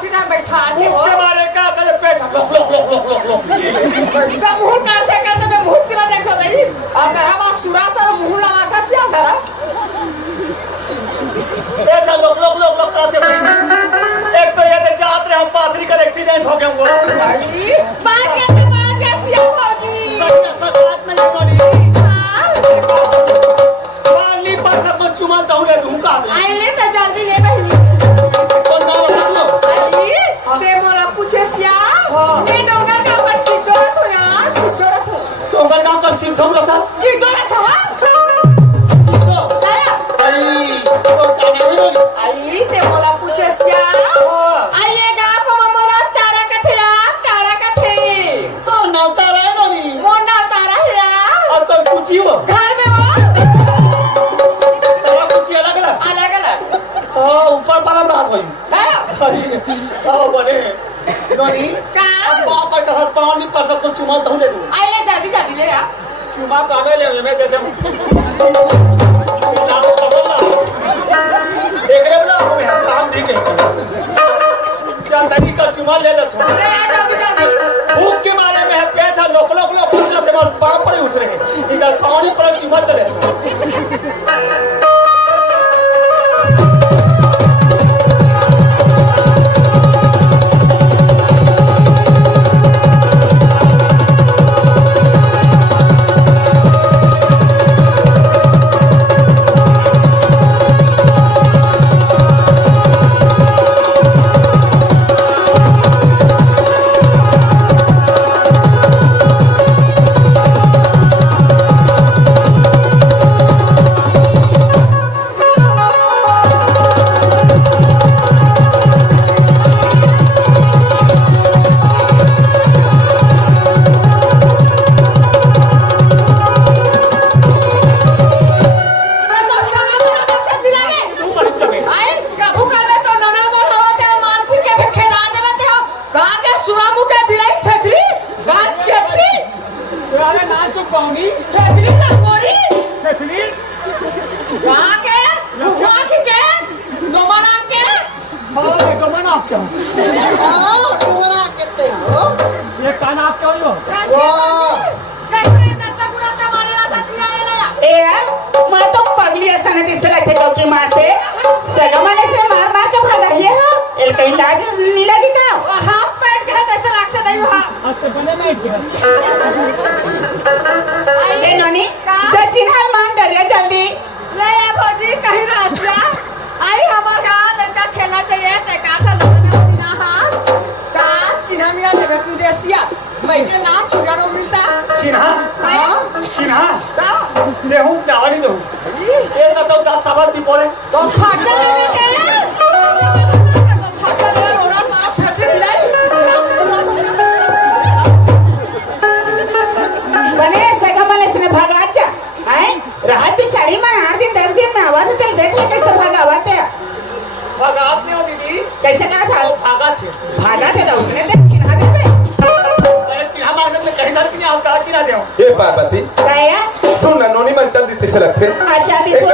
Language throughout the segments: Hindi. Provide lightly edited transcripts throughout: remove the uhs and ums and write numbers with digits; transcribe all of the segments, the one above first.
काफी टाइम बैठा थे वो के मारे का करे पेट सब मुंह करते करते मैं मुंह चला देखा नहीं और तेरा बात सुरा सर मुंह लगा था क्या तेरा ए चल लोग करते एक तो ये देख आते हम पादरी का एक्सीडेंट हो गया हुआ भाई बात कैसे बात कैसी हो भाजी सच बात नहीं बोली पानी पर सब कुछ चुमा दौड़े धूका आई ले तो जल्दी ले बहनी कौन गाँव रख लो आई ते मोला पूछे सिया ये डोंगर का पर चित्तौरा तो यार चित्तौरा तो डोंगर गाँव का सिद्धम रखा चित्तौरा तो आई ते मोला पूछे सिया आई ये गाँव को मोला तारा कथे तो नौता रहे नोनी मोना तारा है और कोई पूछी हो घर में वो तारा पूछी अलग ऊपर वाला रात हुई है बने नोनी का बाप का साथ पानी पर सब कुछ चुमा दौड़े दो आई ले जल्दी ले आ चुमा कावे ले मैं जैसे देख रहे बना हमें काम दी गई चल तनी का चुमा ले ले ले आ जल्दी भूख के मारे में है पेट है लोक जाते मार बाप पर उस रहे इधर पानी पर चुमा चले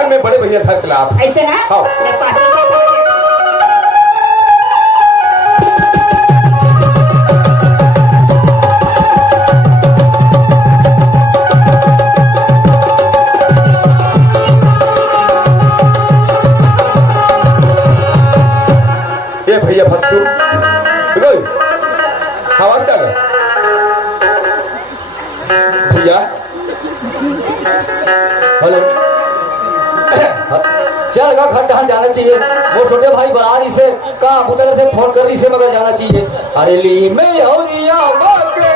में बड़े भैया था खिलाफ ऐसे ना ये भैया भक्तू आवाज क्या भैया हेलो चल का घर टहल जाना चाहिए वो छोटे भाई बरारी से कहा पुत्र से फोन कर रही से मगर जाना चाहिए अरे ली में होनिया बाके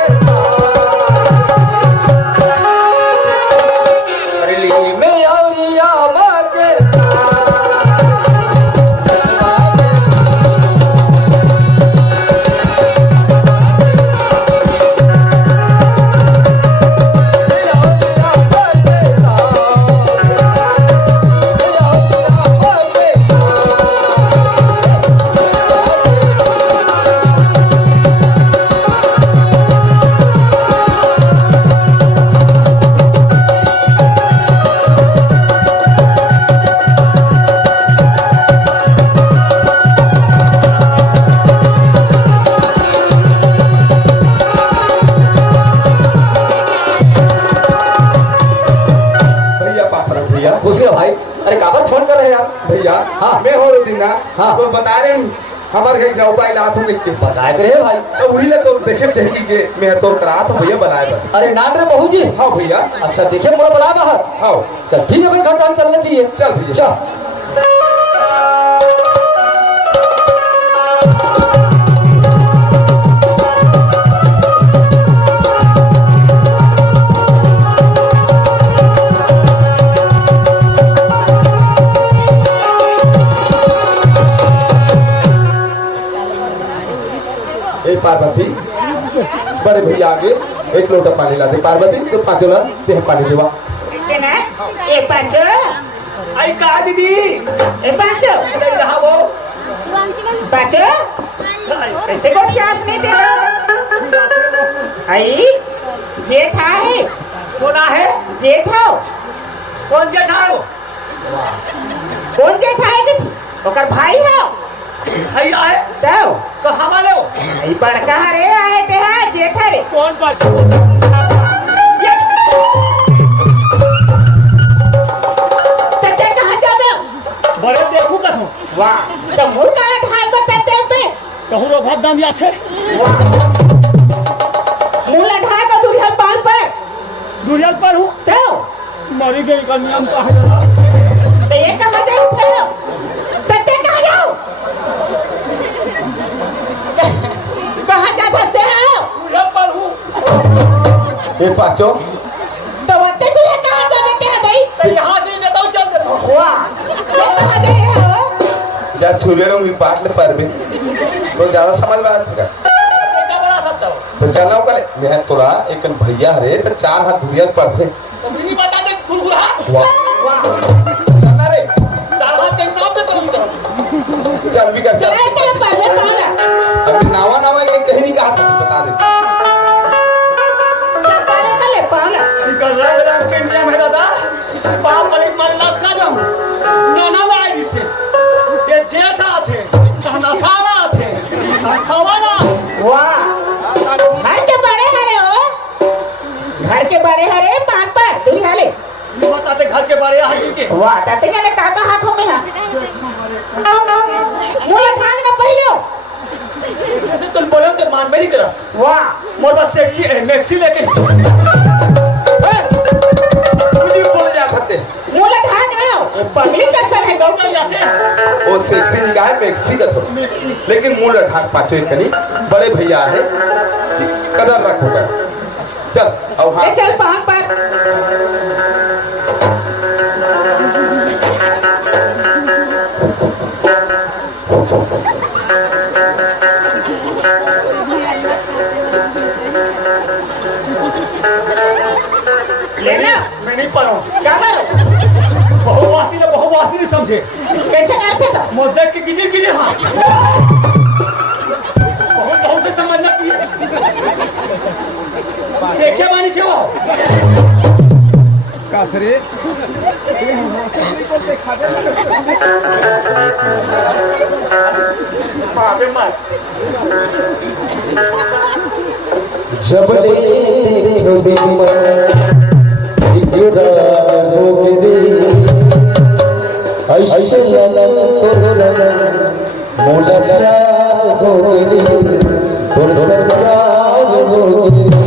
अरे ली में होनिया बाके अरे हमार गई जाओ भाई लात हम लिख के बताए करे भाई। तो वही ले तो देखे देखी के मैं तो करा तो भैया बनाए बस। अरे नान रे बहू जी। हाँ भैया। अच्छा देखे मोर बुला बाहर। हाँ चल ठीक है भाई, घर टाइम चलना चाहिए। चल भैया चल। पार्वती बड़े भैया आगे एक लोटा पानी ला दे। पार्वती तो पाँचों ला ते पानी देवा। ए पांचो आई का दीदी ए पांचो नहीं रहा वो पांचो ऐसे को श्वास नहीं दे आई जेठा है। कौन है जेठा कौन जेठा हो कौन जेठा है कि ओकर भाई है भैया है तो कहाँ वाले हो आई बड़का रे आए ते है जेठा रे कौन बात तते कहां जाबे बड़े देखू कसम वाह तो मुर का ढाल बताते पे कहूँ रो बहुत दाम या थे मुला ढाल का दुरिया पान पर दुनिया पर हूँ तो मरी गई का नियम का है तो ये कहां जाओ फिर तते कहां जाओ कहां जा धसते हो दुनिया पर हूँ ये पाँचों तो वते तू ये कहां जाबे ते भाई तो यहाँ से जाता हूँ चल देता हूँ वाह ये कहां जाए हो जा छुरे लोग भी पाट ले पर भी तो ज्यादा समझ में आता है क्या बना सकता हूँ तो चलाओ कल मैं तोरा एक भैया रे तो 4 हाथ दुनिया पर थे। तो मुझे बता दे खुरखुरा वाह चलना रे चार हाथ के नाम पे तो चल भी कर चल। चल तेरे पाले पाला अभी नावा नावा ये कहीं नहीं कहा था बता दे। सरकारे कले पाला इनका रंग रंग के नियम है दादा बाप पर एक मारे लाश खा जाऊँ नाना वाई से ये जेठा थे कहना सारा थे सवाना वाह घर के बड़े हरे हो घर के बड़े हरे पान पर दुनिया ले बताते घर के बारे यहाँ के वाह तते कले काका हाथों में है मुला ढाल ना पहिलो जैसे तुम बोले तो मान में नहीं करा वाह मोर बस सेक्सी है मैक्सी लेके मुझे बोले जा सकते मुला ढाल ना पगली चसन है गौ कौन जाते वो सेक्सी निकाह है मैक्सी का तो लेकिन मूल ढाक पाँचों एक कनी बड़े भैया है कदर रखोगा। चल अब हाँ ले चल पान पर लेना मैं नहीं पढ़ा क्या करो बहुवासी ने बहुवासी नहीं समझे कैसे करते तो मुद्दे की कीजिए कीजिए हाँ बहुत बहुत से समझना चाहिए सेखे बानी क्यों कासरे पापे मत जब देखो दिन इकरार हो गिरी ऐसे ननन तो सनन मोला प्यार हो गिरी तो सनराग हो गिरी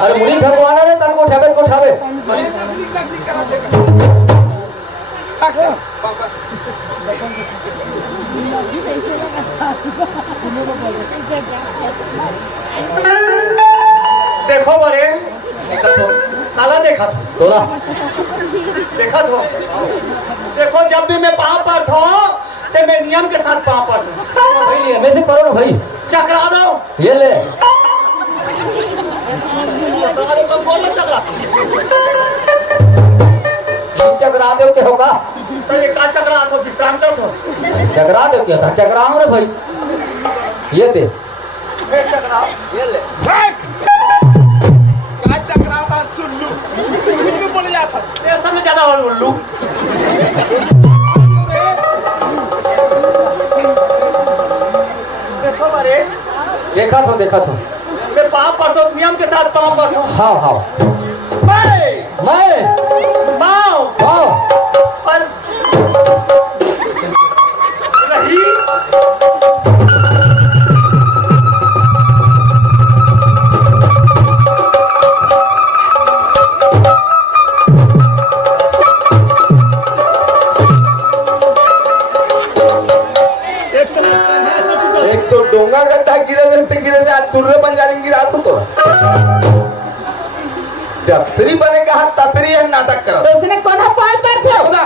अरे मुनी ठगवाना रे तन को उठावे देखो बड़े काला देखा था तोला देखा था देखो जब भी मैं पाँव पर था तो मैं नियम के साथ पाँव पर था भाई नहीं मैं से परो ना भाई चकरा दो ये ले बोलो चकरा चकरा दे के होगा तो ये का चक्रा तो विश्राम कर तो चकरा दे क्या था चकराओ रे भाई ये दे फिर चक्रा ये ले का चक्रा था सुल्लू उल्लू बोले जाता ये सब में ज्यादा और उल्लू देखो मारे देखा था मैं पाप पढ़ो नियम के साथ पाप पढ़ो हाँ मैं माओ हाँ पर रही एक तो डोंगा गड्ढा गिरे तुर्रे बन जाने गिरा तो जब बने कहा ततरी है नाटक करो तो उसने कौन पाल पर थे खुदा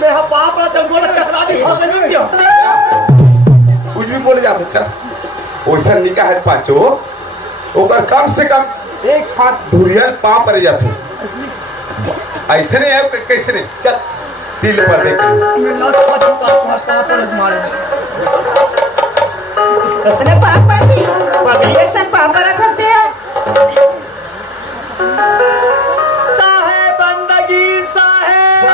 मैं हाँ पाप रहा चल बोला चकरा दी हो नहीं क्यों कुछ भी बोले जाते चल वैसा निकाह है पाँचो ओकर कम से कम एक हाथ धुरियल पाँव पर जाते ऐसे नहीं है कैसे नहीं चल दिल पर देख मैं ना पाप पर मारे उसने पाल पर थी पगलिए सन पाल पर हंसते हैं साहेब बंदगी साहेब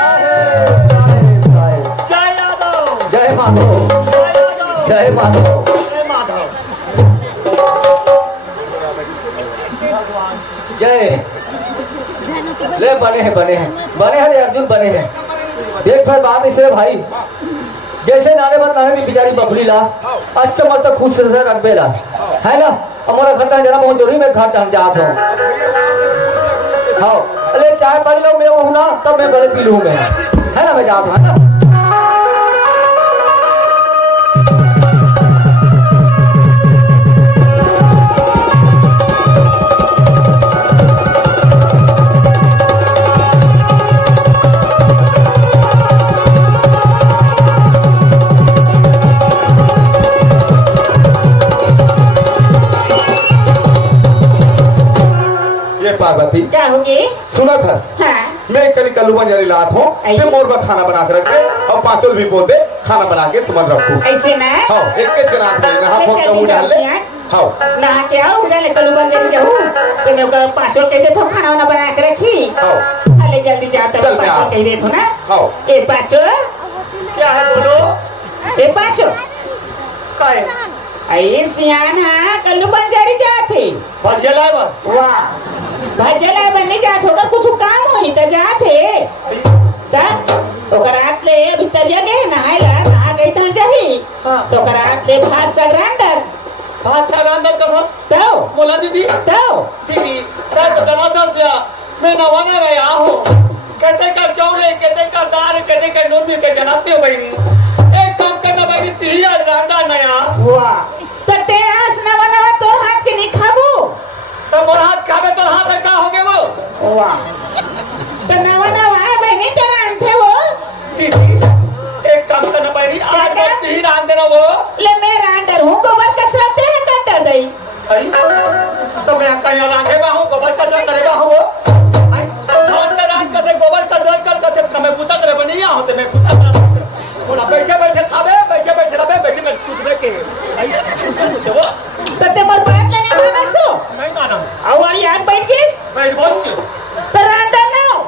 जय यादव जय माधव जय यादव जय माधव जय माधव जय ले बने हैं रे अर्जुन बने हैं देख भाई बात इसे भाई जैसे नारे बात नारे की बिचारी बबली ला अच्छा मत तो खुश से रख बेला है ना हमारा घंटा जरा बहुत जरूरी मैं घाट हम जात हूँ हाँ अरे चाय पानी लो मैं हूँ ना तब मैं बड़े पी लूँ मैं है ना मैं जात हूँ है ना पार्वती क्या होगी सुना था हाँ मैं कल कल्लू बंजारी लात हूँ ते मोर बा खाना बना के रखे और पांचों भी बोलते खाना बना के तुम्हारे रखू ऐसे ना हाँ एक के रात में नहा फोन का मुंह डाल ले हाँ नहा के आओ उधर ले कलू बंदे में जाऊँ तो मैं उनका पाँचों कहते तो खाना वाना बना के रखी हाँ अरे जल्दी जाता चल मैं आ कह दे तो ना हाँ ए पाँचों क्या है बोलो ए पाँचों का है आई सियाना कलू बंजारी जाते भजिया लाए बा वाह भजला बनने जात होगा कुछ काम होई त जाते ता ओकर रात ले भीतरिया के नहायला नहा गई त जाही हाँ तो ओकर रात ले भात सा ग्राइंडर भात सागा अंदर कसा तो बोला दीदी तो दीदी रात तो चला था सिया मैं नवाने रहा हूँ कहते कर चौड़े कहते कर दाल कहते कर नून के जनाते हो बहनी एक काम करना बहनी 3000 रांडा नया वाह तो तेरा नवा नवा तो हाथ के नहीं खाबू तो मोर हाथ खाबे तो हाथ का हो गए वो वाह तो नवा नवा बहनी तेरा अंथे वो दीदी एक काम करना बहनी आज क्या? मत ही रांध देना वो ले मैं रांडर हूँ गोबर कचरा ते है काटा दई आई तो मैं कहीं रांधे बा हूँ गोबर कचरा करे बा हूँ आई धान में रांध के गोबर कचरा कर के मैं पुता करे बनी यहाँ होते मैं पुता कर बोला बैठे बैठे खाबे बैठे बैठे रबे बैठे बैठे सुतबे के आई सुते वो सत्य पर बात लेने माना सो नहीं माना और यार बैठ गई बैठ बोल चे तो रांडर ना हो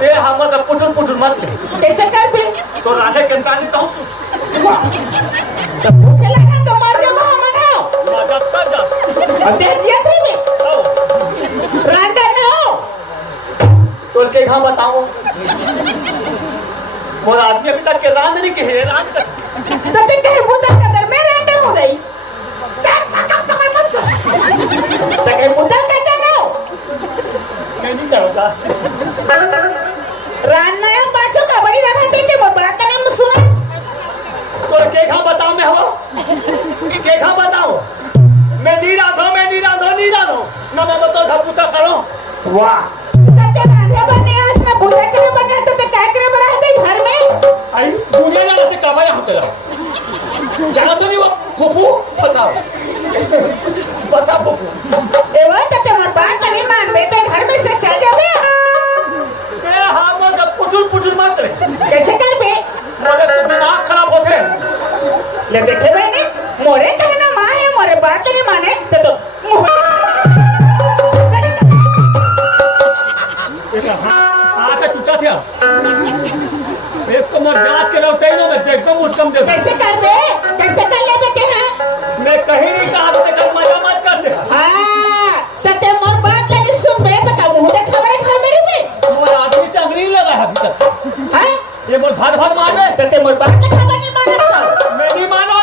ते हमर का पुटुर पुटुर मत ले कैसे कर पे तो राधे के प्राणी तो तो भूखे लगा तो मर जाओ मनाओ मजाक सा जा अब देख यात्री में रांडा ना हो तोल के कहां बताऊं मोर आदमी अभी तक के रांध नहीं के है रांध कर सत्य कहे भूता कदर में रांडा हो रही चार फाका पकड़ मत कर तके भूता कहता ना हो मैं नहीं करूंगा रांडा या पाछो का बड़ी रहते थे वो बड़ा का नाम सुना तो के कहां बताऊं मैं हो के कहां बताऊं मैं नहीं राधो ना मैं तो घर पुता करो वाह सत्य रांधे बने आज ना भूता करे बने तो काय करे बना है घर में आई दुनिया जाना से काबा यहाँ तेरा जाना तो नहीं वो फूफू बताओ बता फूफू एवं तक मर बात नहीं मान बेटे घर में से चल जावे मेरा हाथ में पुटुर पुटुर मत रहे कैसे ले देखे बहनी मोरे कहना माँ है मोरे बात नहीं माने तो आजा टूटा था एक कमर जात के लौटे नो मैं देख बम उसकम दे कैसे कर ले बेटे हैं मैं कहीं नहीं कहा तो कल मजा मत कर दे हाँ तते मोर बात लगी सुन बे तो का मुंह देख खबर खा मेरी पे मोर आदमी से अंग्रेजी लगा है अभी तक हाँ ये मोर भात भात मार में तते मोर बात का खबर नहीं माना मैं नहीं मानो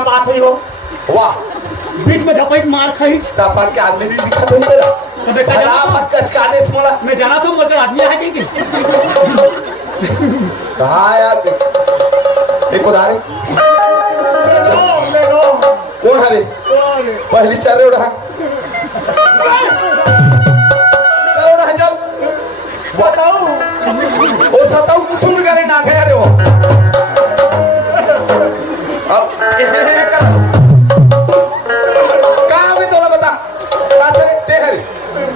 बात हुई हो वाह बीच में झपट मार खाई तापन के आदमी नहीं दिखा तो तेरा कबे का खड़ा मत कचका दे मोला मैं जाना तो मगर आदमी है कि कहां यार एक उधारे ले लो कौन हरे पहली चल रहे उड़ा चल उड़ा चल बताओ ओ सताऊ कुछ नहीं करे ना थे यार वो अब कर कहां हुई तोला बता बात ते हरी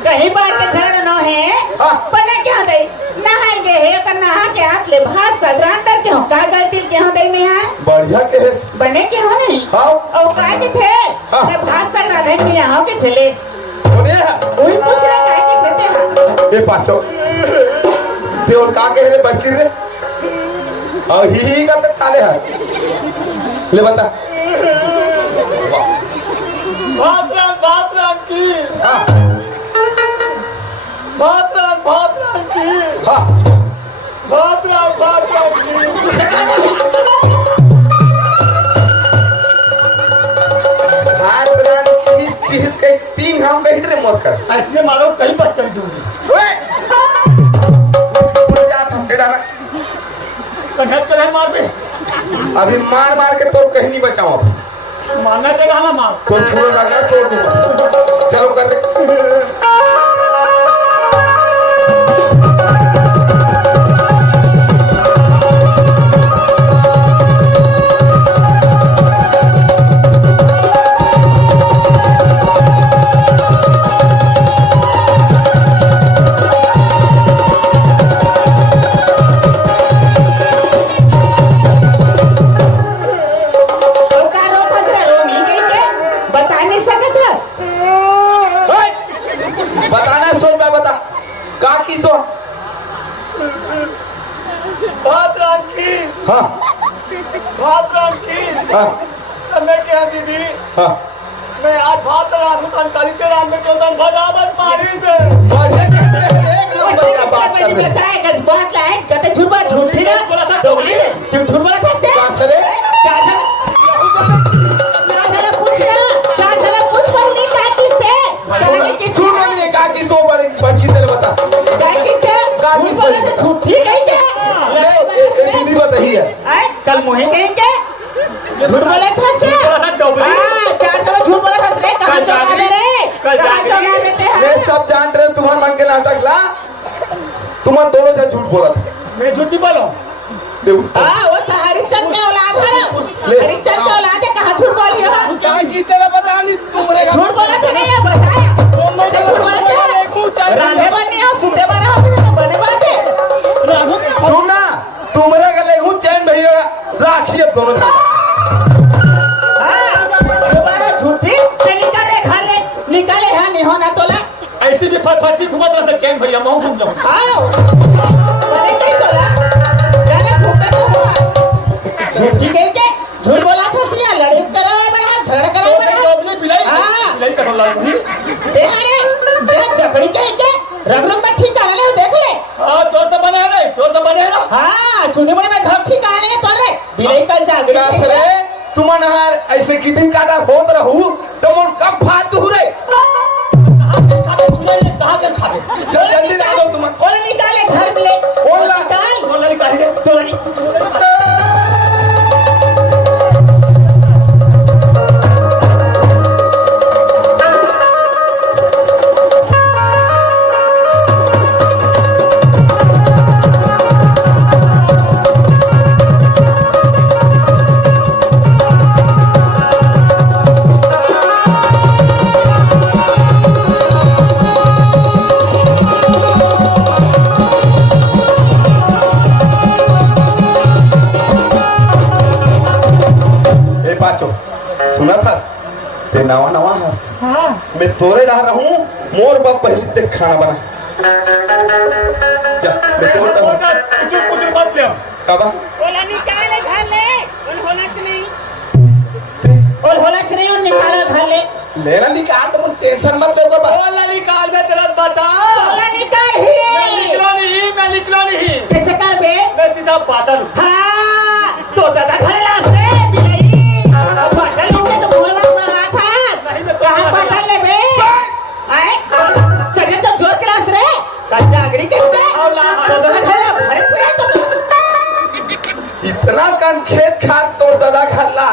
कहीं बात के झगड़ा न है हाँ। बने क्या दई नहाई गे है कर नहा के हाथ ले भात सदरांतर के हो का गलती के हो दई में है बढ़िया के है बने के हो नहीं हाँ। और का के थे हाँ। मैं भात सदरा दई में यहाँ के चले बोले है वही पूछ रहा का के थे ना ये पाछो ते और का के रे बटकी रे और ही का ते साले है ले बता बात राम की हाँ बात राम की हाँ बात राम की हाथ रन किस के तीन घाव कहीं रे मोर कर ऐसने मारो कई बच्चे दूर ओए पूरा जात सेड़ा ना कन्हत कर मार बे अभी मार मार के तो कहीं नहीं बचाओ अब मारना चाहिए ना मार तो पूरा लगा तोड़ दूंगा चलो कर दे बताना सोच मैं बता का की सो बात राम की हाँ हाँ मैं क्या दीदी हाँ मैं आज बात रहा हूँ कंकाली के राम में क्यों दम भजावत मारी से बढ़िया कहते हैं एक नंबर का बात कर रहे बताए बात लाए कहते झूठ बात झूठ थी ना झूठ बोला था बात करे सुन नहीं का की सो बड़े बड़की तेरे बता का किस बड़ी झूठी कहीं क्या ए दीदी बताइए कल मुहे कहेंगे झूठ बोला था झूठ बोला था कहाँ चौका दे रे कहाँ चौका देते हैं ये सब जान रहे तुम्हारे मन के नाटक ला तुम्हारे दोनों से झूठ बोला था मैं झूठ नहीं बोला वो तो हरिचंद के औलाद है हरिचंद के औलाद है कहाँ झूठ बोली हो क्या की तेरा बता नहीं तुमरे झूठ बोला था नहीं बताया झूठ बोला था राधे बननी हो सुते बना हो बने बाते सुना तुमरे गले हूँ चैन भैया राखी अब दोनों झूठी निकाले है नहीं होना तोला ऐसी भी फटफटी घुमत रहता कैन भैया मैं घूम जाऊँ बने कहीं तोला जाने घूमने तो हुआ झूठी कहीं के झूठ बोला था सुनिया लड़ाई करा है बड़ा झगड़ा करा है बड़ा बिलाई कर लागू अरे जरा झगड़ी कहीं के रंग रंग में ठीक कर ले देख ले तोर तो बने है ना हाँ चुने मुने में घर ठिकाने तोले बिलाई कल जागरी का रे तुम नहार ऐसे कितन काटा होत रहू तो मोर कब फात हो रे खाबे सुने ने कहां के खाबे चल जल्दी ला दो तुम ओले निकाले घर में ले कौन ला निकाल बोल नहीं काहे चोरी सुना था ते नवा नवा हंस हां मैं तोरे रह रहूं मोर बाप पहले ते खाना बना जा मैं तो मोटा कुछ बात ले काबा ओला निकाले घर ले ओल होलच नहीं उन निकाला घर ले लेना निकाल तो मुझे टेंशन मत ले बाबा बोला निकाल में तेरा बता ओला निकाल ही मैं निकला नहीं कैसे कर बे मैं सीधा बादल हां तो दादा घर लास रे बिलाई अब बादल लोगे तो बोलना रहा था कहां बादल ले बे आए चढ़े तो जोर क्लास रे कल जागरी के बे तो दादा घर भरे पूरा तो इतना कन खेत खार तोड़ दादा खाला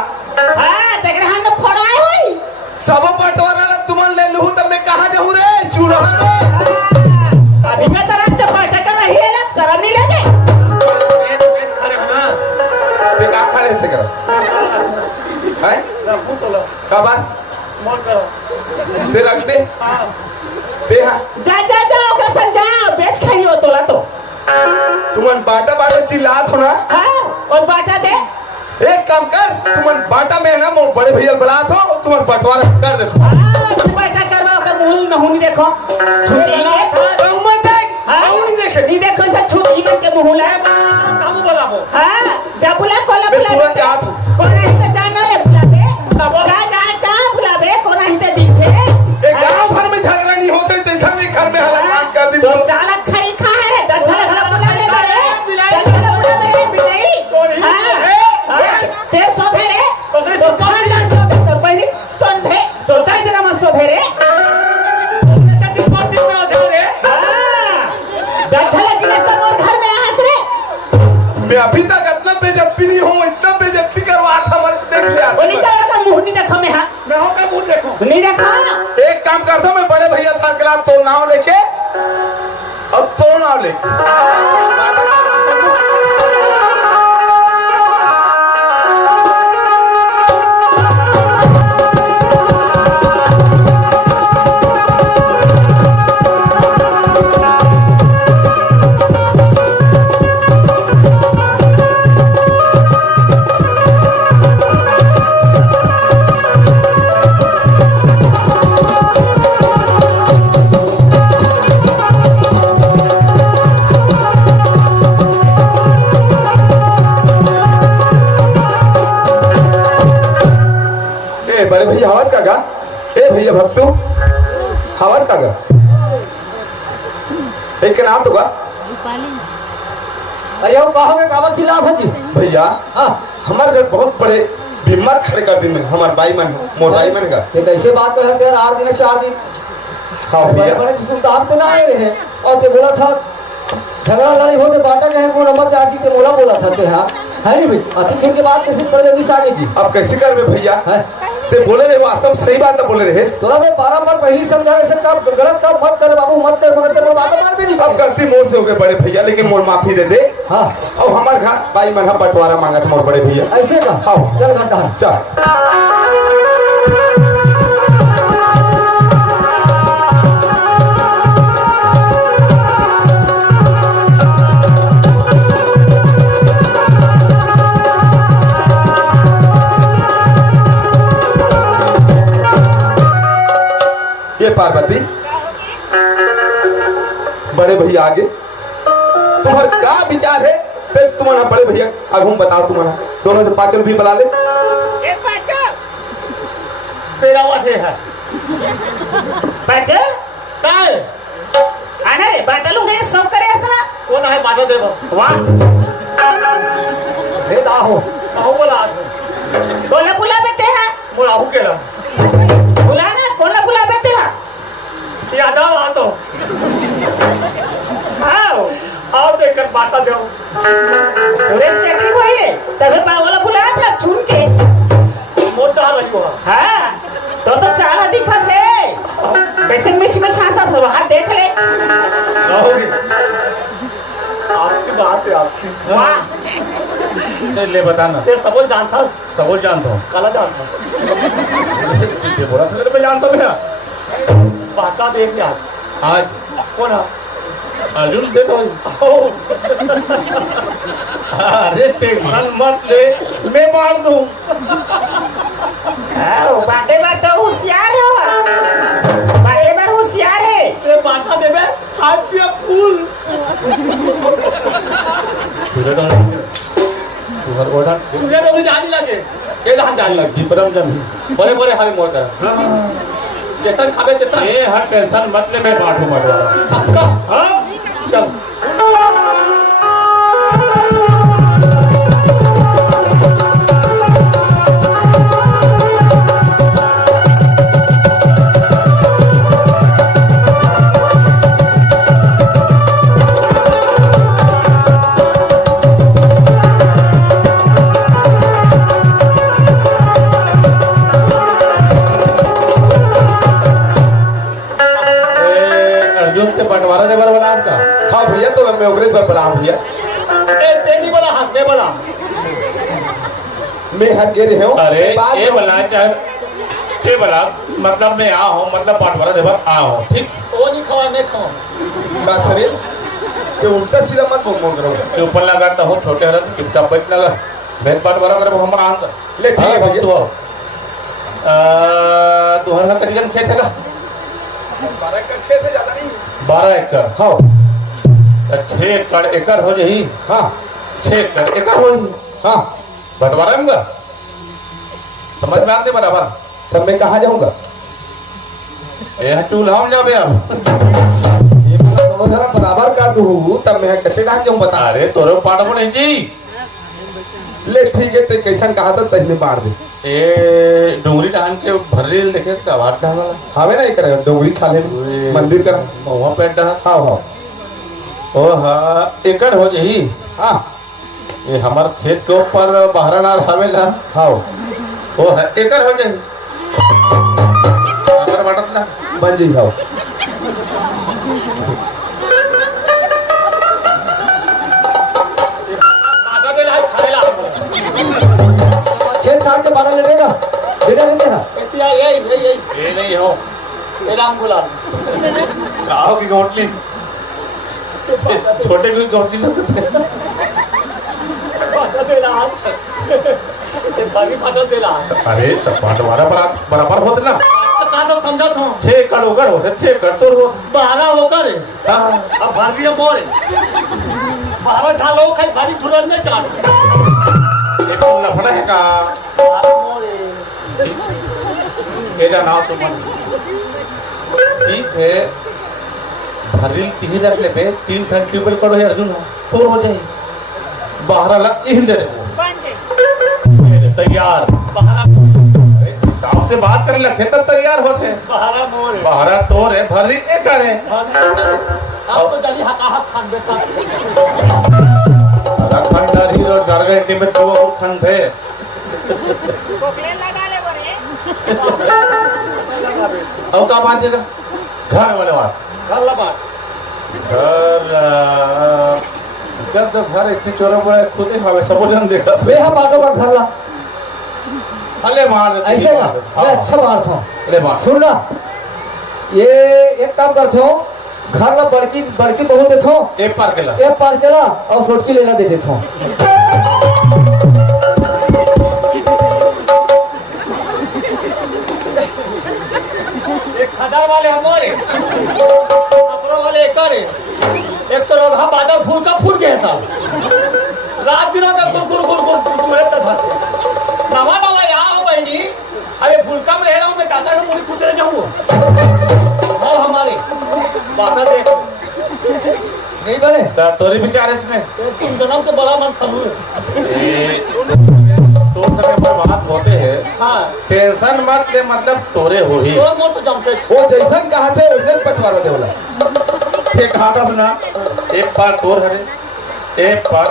हां देख रहा हम फोड़ाए होई सब बंटवारा ला तुमन ले लूं तब मैं कहां जाऊं रे चूल्हा में अभी मैं तरह से बाटा कर रही है लग शर्म नहीं लगे पेट खड़े हो ना ते का खड़े से कर हैं रखू तो ला का बात मोर करो ते रख दे हां ते हां जा जा जा ओकरा सन जा बेच खाइयो तोला तो तुमन बाटा बाटा चिल्लात हो ना हां और बाटा दे एक काम कर तुमन बाटा में ना मो बड़े भैया बुलात हो तुमन बंटवारा कर दे तुम हां बाटा करवा ओकर मुंह नहुनी देखो छुरी के मत देख आओ नहीं देखे नहीं देखो ऐसा छुरी के मुंह ला हम बोला वो हां जा बुला कोला मैं बुला तुरंत आत हूं। कोना ही तो जाना रे बुला बे जा जा जा बुला बे कोना ही तो दिखे एक गांव भर में झगड़ा नहीं होते तैसा नहीं घर में हलाकान कर दी तो चालक खरी खा है दच्छा घर बुला ले बरे दच्छा बुला ले बिलाई हां ते सोधे रे तो कौन ना सोधे तो पहले सोधे तो काय दिन में सोधे रे दच्छा लगी तो मोर घर में आस रे मैं अभी तक इतना बेइज्जती नहीं हूं इतना बेइज्जती करवा था मत देख लिया बोली चाला का मुंह नहीं देखो मैं हां मैं हो के मुंह देखो नहीं देखा एक काम करता हूं मैं बड़े भैया था के तो नाम लेके और तो नाम लेके बड़े भैया आवाज का गा ए भैया भक्तू आवाज का गा एक के नाम तो गा अरे वो कहोगे काबर चिल्ला था जी भैया हाँ हमारे घर बहुत बड़े बीमार खड़े कर दिन में हमारे भाई मन मोर भाई मन का ये कैसे बात कर रहे थे 8 दिन 4 दिन हाँ बड़े भैया बड़े सुनता आप तो ना आए रहे और ते बोला था झगड़ा लड़ाई होते बाटा के है वो नंबर आदि ते मोला बोला था ते हाँ है नहीं भाई अति दिन के बाद कैसे पड़ जल्दी से आगे जी अब कैसे कर बे भैया है ते बोले रे वास्तव सही बात है बोले रे तो मैं बार पहली समझा ऐसे काम गलत काम मत कर बाबू मत कर मगर तेरे बात मार भी नहीं अब गलती मोर से हो गए बड़े भैया लेकिन मोर माफी दे दे हाँ अब हमारे घर भाई मन बंटवारा मांगा था मोर बड़े भैया ऐसे का हाँ। चल घंटा चल ये पार्वती बड़े भैया आगे तुम्हारा क्या विचार है फिर तुम्हारा बड़े भैया आगू बताओ तुम्हारा दोनों से पाचल भी बुला ले ए पाचो तेरा वादे है पाचो कल आना रे बाटा लूंगे सब करे ऐसा कौन है बाटो देखो वाह भेद आहो आहू बोला आज कोणला बुला बेटे हा मोर आहू केला बुला ना कोणला बुला बेटे हा यादा आतो आओ आओ देखकर बाटा देओ थोड़े सेटिंग हुई है तभी बावला बुलाया था सुन के मोटा रही हो हाँ तो चाला दिखा थे वैसे मिर्च में छासा था वहाँ देख ले होगी आपकी बात है आपकी वाह ले बताना ये सबो जानता सब जानता हूँ काला जानता ये बोला था तेरे पे जानता हूँ भैया बाटा देख लिया आज आज कौन है अर्जुन देखो अरे टेंशन मत ले मैं मार दूँ आओ बाटे बार तो होशियार हो बाटे बार होशियार है ये बाटा देवे खाद पिया फूल तुझे तो तुहर ओढ़ा सुने में भी जानी लगे ये जहाँ जानी लगे जी परम जन बड़े बड़े हमें मोड़ कर जैसा खावे तैसा ये हर टेंशन मत ले मैं बांटू मरवा आपका हाँ चल अर्जुन से बंटवारा दे वाला आज का हाँ भैया तो मैं ओकरे पर बला भैया ए तेरी बोला हंसने बोला मैं हट गे रहे हूँ अरे बाद ये बला चाहे ये बला मतलब मैं आ हूँ मतलब बंटवारा दे आ हूँ ठीक वो नहीं खावा मैं खावा बस अरे ये उल्टा सीधा मत फोन करो चुपन लगाता हूँ छोटे हर चुपचाप बैठ लगा भेद बंटवारा करे हम आंदा ले ठीक है भैया तू तुहर घर करीबन खेत है का 12 का खेत है ज्यादा नहीं 12 एकड़ हाँ 6 एकड़ हो जाही हाँ 6 एकड़ हो जाही हाँ बंटवारा में का समझ में आते बराबर तब मैं कहाँ जाऊँगा ये चूल्हा में जाबे अब ये वाला दोनों जरा बराबर कर दूँ तब मैं कैसे कहाँ जाऊँ बता अरे तोरे पाट बने जी ले ठीक है ते कैसन कहा था तहले मार दे ए डोंगरी डांग के भर्री देखे का वाट डांगला हमें नहीं करे डोंगरी खा ले मंदिर कर वहाँ पे डहा हाँ हाँ ओ हाँ एकड़ हो जाही हाँ ये हमार खेत के ऊपर बहरा नार हवेला हाँ ओ है एकड़ हो जाही अगर बाटत ना बन जी हाँ बाटा दे लाए खाने ला खेत काट के बाड़ा लेगा बेटा लेते ना इतिया यही ये नहीं हो ये राम गुलाम गाँव की गौटली छोटे की गौटली लगते बाटा दे ला ये भारी बाटा दे ला अरे तब बंटवारा बराबर होते ना का तो समझत हूँ 6 एकड़ होकर होते 6 एकड़ तो हो 12 वो करे हाँ अब भारी मोरे 12 झालो खाई भारी तुरंत में चाट एक लफड़ा है का 12 मोरे मेरा नाम तो मन ठीक है धरिल 3 रख ले पे 3 ठन ट्यूबवेल करो है अर्जुन तोर हो जाए बाहर ला इन दे दे तैयार अरे हिसाब से बात करने लगे तब तैयार होते हैं 12 मोरे बाहर तोर है भरी एक करे आपको जल्दी हकाहक खान बेटा खंडर हीरो डरगंडी में तो वो खन थे अब का बांधेगा घर वाले बात गल्ला बात घर जब तो घर इतने चोरा पड़ा खुद ही हमें सब जन देखा वे हाँ बाटो का घर ला अले मार ऐसे ना मैं अच्छा मारता हूँ अरे मार सुन ना ये एक काम करता हूँ घर ला बड़की बड़की बहू देता हूँ एक पार केला एक पार केला और छोटकी लेला दे देता हूँ एक खदार वाले हमारे अपना वाले एक करे एक तो लोग बादल फूल का फूल के साथ रात दिनों का कुर चूहे था नवा नवा यहाँ हो बहनी अरे फूल कम रह रहा हूँ मैं काका का मुझे खुश रह जाऊंगा और हमारे बाका देख नहीं बने तोरी विचार इसमें जन्म के बड़ा मन खलू है। तो समय पर बात होते हैं हाँ टेंशन मत ले मतलब तोरे हो ही तो मोर तो जमते वो जैसन कहा थे वैसे बंटवारा देवला एक हाथा सुना एक पार तोर हरे एक पार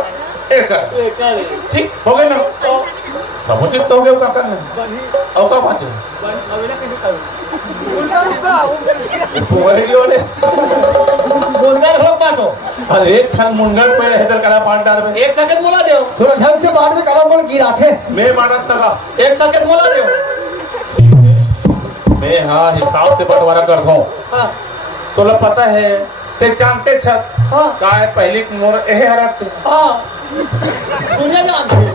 एक हरे। करे ठीक हो गए ना तो समुचित तो हो गए का करना बनी और का बात है अवेला कैसे करूं उल्टा रुका तुम्हारे लिए वाले मुंडर हो पाटो अरे एक खन मुंगल पे हैदर कला पांच डार में एक सेकंड मोला देओ थोड़ा ढंग से बाढ़ में कड़ा मोड़ गिरा थे। मैं मानस तका एक सेकंड मोला देओ मैं हाँ हिसाब से बंटवारा करता हूँ हाँ तो लो पता है ते जानते छत हाँ का है पहली मोर एहे हराते हाँ दुनिया जानती है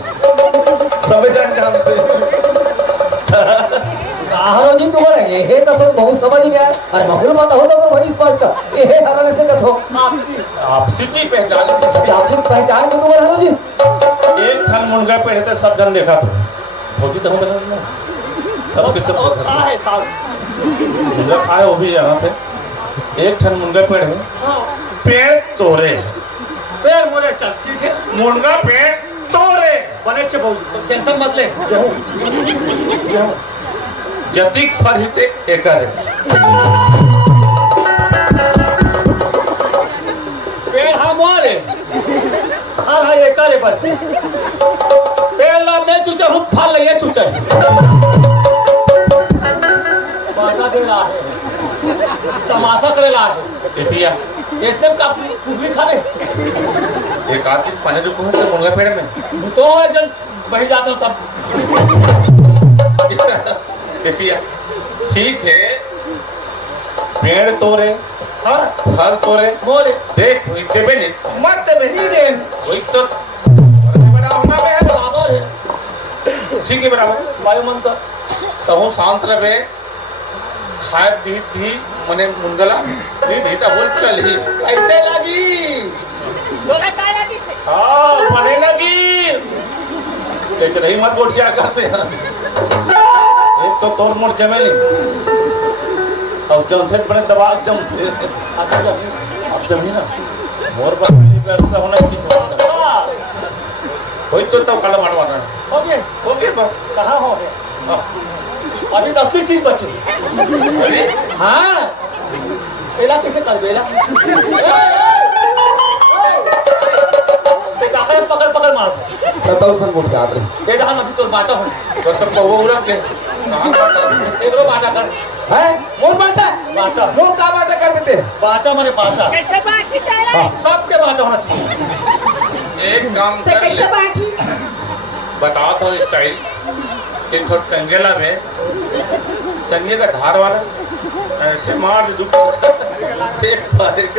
सभी जन जानते आहरो जी तुम्हारे ये कथो बहुत समझ गया अरे बहुल बात हो तो बड़ी स्पष्ट ये हराने से कथो आपसी आपसी की पहचान आपसे पहचान के तुम्हारे हरो जी एक खन मुंगा पे रहते सब जन देखा तो होती तो बना ना सब किस और खा है साहब मुंगा खाए वो भी यहाँ थे एक खन मुंगा पेड़ है हाँ पेड़ तोड़े पैर मोरे चल ठीक है मुंगा पेड़ तोड़े बने छे बहुजी टेंशन मत ले गेहूं जतिक फर हिते एकर पेड़ हाँ मोरे हाँ हाँ ये करे पर पेड़ ला मैं चुचर हूँ फल लगे चुचर बाटा दे रहा है तमाशा करे ला है इतिया इसने का कुबली खाने एक आदमी 5 रुपये से मुंगा पेड़ में तो एक जन बही जाता हूँ तब इतिया ठीक है पेड़ तोड़े हाँ फल तोड़े मोरे देख वही देबे नहीं मत देबे नहीं दे वही तो बड़ा होना में है बराबर है ठीक है बराबर वायुमन का तहु शांत रहे खाए दी मने मुंगला दी तो बोल चल ही कैसे लगी बोला काय लगी से हाँ बने लगी लेकिन नहीं मत बोल क्या करते हैं एक तो तोड़ मोड़ जमेली अब जमथे बने दबा जमथे अब जमी ना मोर पर पैसा होना चाहिए कोई तो काला मारवाना है हो गए हो गया बस कहाँ हो गए हाँ। अभी 10 चीज बची अरे हाँ एला कैसे कर बेला पकड़ पकड़ मार सताउसन गोट के आदमी बेटा हम अभी तो बाटा हो तो सब कहो उड़ा के कहाँ काटा एक बाटा कर है मोर बाटा बाटा मोर का बाटा कर देते बाटा माने बाटा कैसे बांटी तारे सबके बाटा होना चाहिए एक काम तो कर कैसे ले बांटी बताता हूँ स्टाइल एक थोड़ा टंगेला में टंगे का धार वाला ऐसे मार दे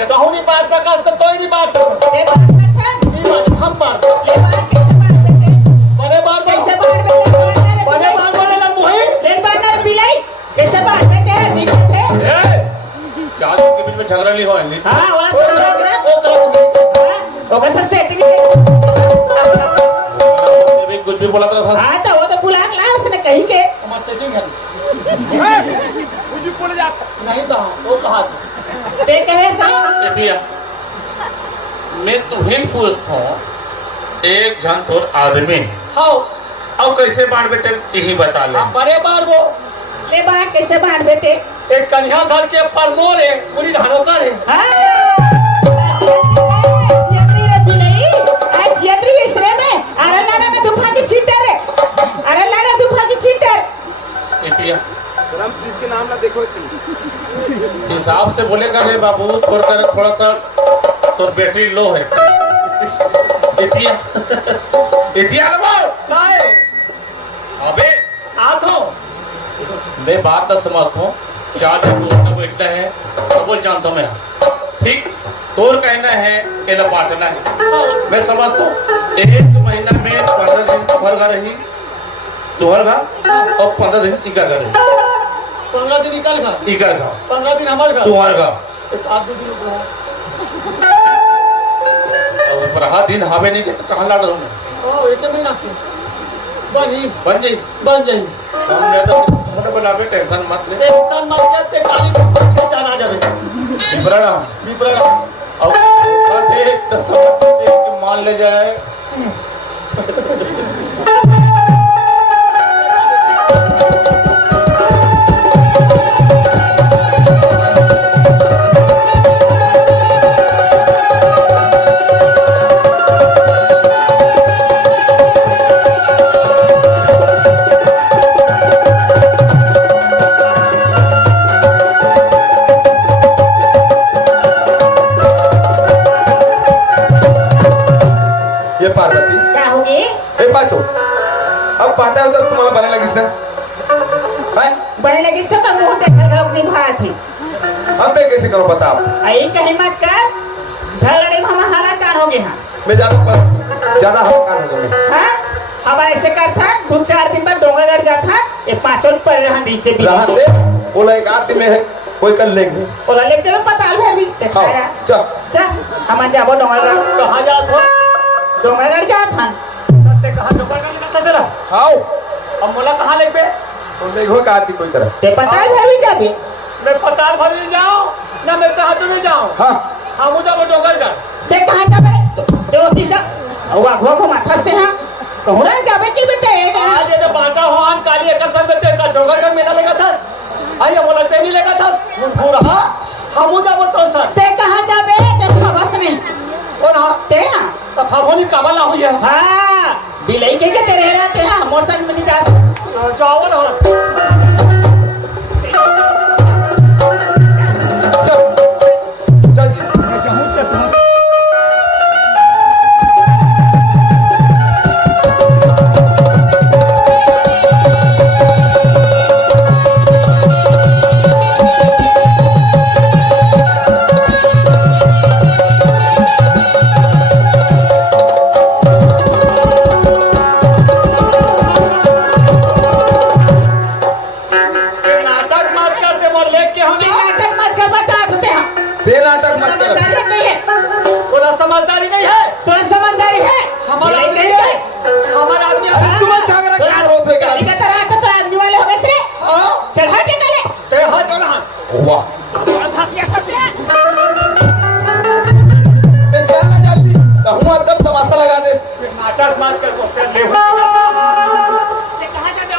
कहूँ नहीं बांट सका तो कोई नहीं बांट सका ए बात सच नहीं बांट हम बांट ले बात कैसे बांट देते बड़े बांट कैसे बांट देते बड़े बांट बड़े लग मुही ले बांट बिलाई कैसे बांट देते हैं दिखते चारों के बीच में झगड़ा नहीं हुआ नहीं हां वाला सब लग रहा वो करो हां ओकर से सेटिंग भी कुछ भी बोला था हां तो वो तो बुला के ला उसने कही के हमारे सेटिंग है कुछ भी बोले जा नहीं कहा वो कहा ते कहे सा देखिए मैं तुम्हें पूछता हूँ एक जन तो आदमी हाँ अब कैसे बांट बेटे यही बता ले हम बड़े बार वो ले बांट कैसे बांट बेटे एक कन्या घर के परमोर है पूरी ढानो कर है जियत्री रे बिलाई आज जियत्री इसरे में अरे लाना में दुफा की चीटर है अरे लाना दुफा की चीटर इतिया राम चीज के नाम ना देखो हिसाब से बोलेगा रे बाबू थोड़ा सा तो बैटरी लो है इतिया इतिया काहे अबे साथ हो मैं बात ना समझता हूँ चार दोस्त बैठना है तो बोल जानता हूँ मैं ठीक तोर कहना है कि बांटना है मैं समझता हूँ 1 महीना में 15 दिन तुम्हारे घर रही तुम्हारे घर और 15 दिन इकर घर रही 15 दिन निकल गया इकर घर 15 दिन हमारे घर तुम्हारे घर एक आध दो दिन रुको और रहा दिन हवे नहीं के तो कहाँ ला रहा हूँ ओ एक महीना की बनी बन जाई बन जाई हमने तो मोटे बनावे टेंशन मत ले टेंशन मत ले ते काली खेत जाना जावे विवरण विपरण और देख तो समझ देख कि सामान ले जाए। ये पार्वती क्या होगी? ए पाचो अब पाटा होता तुम्हाला बने लगीस ना काय बड़े लगी से का मुंह देखा अपनी भात थी। अब मैं कैसे करूं बता आप आई कहीं मत कर, झगड़े में हम हालाकान हो गए हैं। मैं ज्यादा हल्का हो गया मैं हाँ? हम ऐसे करता 2-4 दिन बाद डोंगरगढ़ जाता, ये पांचों पर रहा नीचे भी। रहा दे बोला एक आदमी में है कोई कर लेंगे और ले चलो पताल है भी हाँ दिखाया। चल जा हम जाबो डोंगरगढ़। कहाँ जात हो? डोंगरगढ़ जात हन। ते कहाँ दुकान में निकलता चला? आओ अब मोला कहाँ लेके? तो देखो का आदमी कोई करे ते पताल है भी जाबे। मैं पताल भर नहीं जाऊँ ना मैं कहाँ तो नहीं जाऊँ। हाँ हम जाओ डोंगरगढ़। ते कहाँ जाबे? ते ओती जा। और आगवा को माथास्ते हैं। कहूँ जाबे की बेटे आज ये तो बांटा हो आन काली एक संग में ते का डोंगरगढ़ मेला लगा था। आई मोला ते नहीं लगा था। मुझको रहा हम जाओ तो सर। ते कहाँ जाबे? ते खबस नहीं। कौन हाँ? ते हाँ। तो फाफोनी काबल ना हुई है। हाँ बिलाई के तेरे रहते हैं मोटरसाइकिल में नहीं जा सकते। जाओ ना। चल चल जी नाटक मत कर दे मोर लेके हम नाटक मत कर, बता देते हैं। ते नाटक मत कर समझदारी नहीं है। थोड़ा समझदारी नहीं है। थोड़ा समझदारी है। हमारा आदमी नहीं है। हमारा आदमी अरे है। तुम्हें जागरा क्या होत है गाड़ी का तरह आता तो आदमी वाले हो गए से। हाँ चल हट निकले। ते हाथ जोड़ हाथ। वाह भाग क्या करते हैं? ते चल ना जल्दी तो हुआ तब तमाशा लगा दे नाटक मत कर तो फिर ले ते कहाँ जाबे?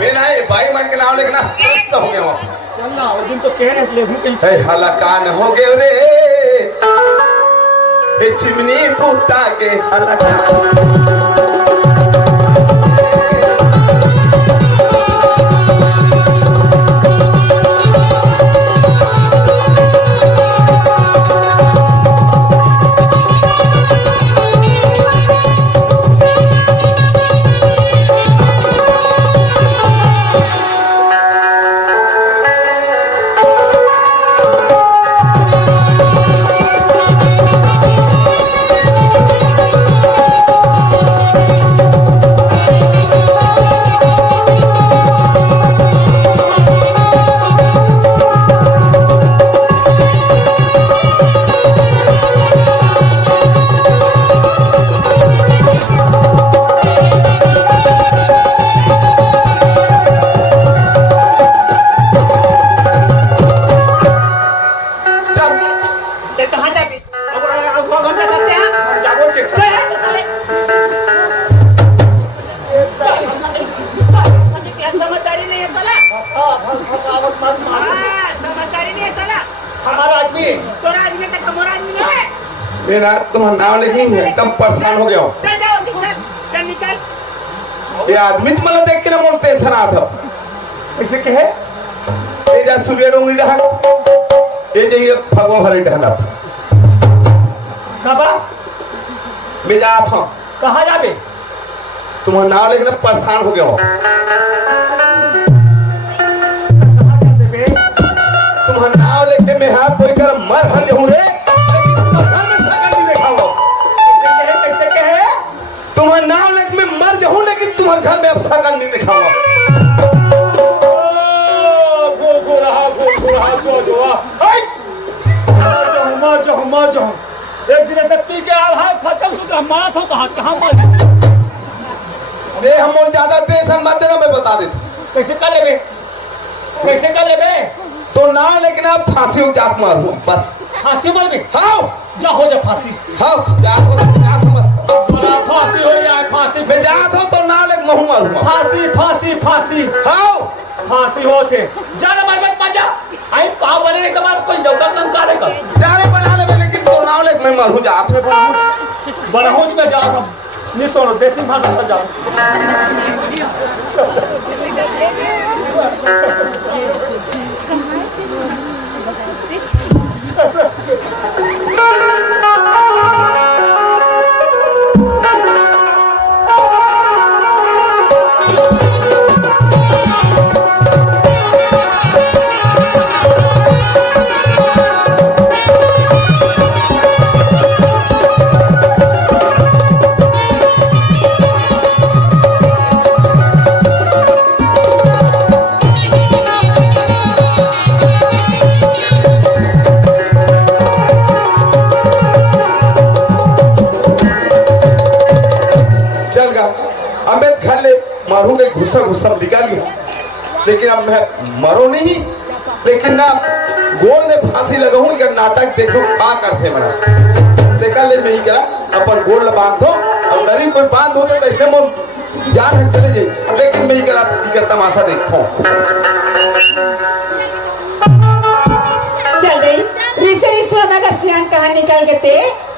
मैं ना ये भाई मन के नाम लिखना मस्त हो गया वहाँ चल ना उस दिन तो कह रहे थे लेखू कहीं हे हलाकान हो गए रे हे चिमनी पूता के हलाकान ते कहाँ जाबे? अब घंटा करते हैं। हम जाबो चेक चल हट चले। क्या समझदारी नहीं है तला? हाँ समझदारी नहीं है तला। हमारा आदमी तोरा आदमी तक हमारा आदमी नहीं है। मेरा तुम्हारा नाम लिखनी है एकदम परेशान हो गया हूँ चल जाओ चल निकल। ये आदमी तो मतलब देख के ना मोर टेंशन आता ऐसे कहे ये जा सूर्य डोंगरी डहन ये जाइए भगवा भरे डहना कबा मैं जात हूँ कहाँ जाबे? तुम्हारा नाम लिखना परेशान हो गया हूँ कहाँ जाबे बे? तुम्हारा नाम लेके मैं हाथ कोई कर मर हर जाऊं रे, लेकिन तुम्हारे घर में शकल नहीं देखा वो। कैसे कहे तुम्हारा नाम लेके मैं मर जाऊं, लेकिन तुम्हारे घर में अब शकल नहीं देखा हुआ। मर जाऊं एक दिन तक पी के आ रहा है, खत्म सुधरा मारा था कहाँ मर दे हम और ज्यादा टेंशन मत देना, मैं बता देता हूं। कैसे कर लेबे तो ना लेकिन आप फांसी हो जाक मारू बस। फांसी मर में हाँ जा हो जा फांसी हाँ क्या समझता बोला फांसी हो या फांसी मैं जाता हूँ तो ना लेक महू मारूंगा। फांसी हाँ फांसी होते जाना मर मत मजा आई पा बने नहीं कमार कोई जौका काम कारे कर जाने बना ले, लेकिन तो ना लेक मैं मारू जात में बरहुज में जा हम नहीं सोनो देसी भाषा में जा मारू के घुसा निकाल गया, लेकिन अब मैं मरो नहीं, लेकिन ना गोल में फांसी लगाऊं या नाटक देखो क्या करते मना देखा ले मैं ही करा अपन गोल बांध दो और नरी कोई बांध हो तो ऐसे मन जान है चले जाए, लेकिन मैं ही करा का तमाशा देखता हूँ। चल रही रिसे रिसवाना का सियान कहाँ निकाल के ते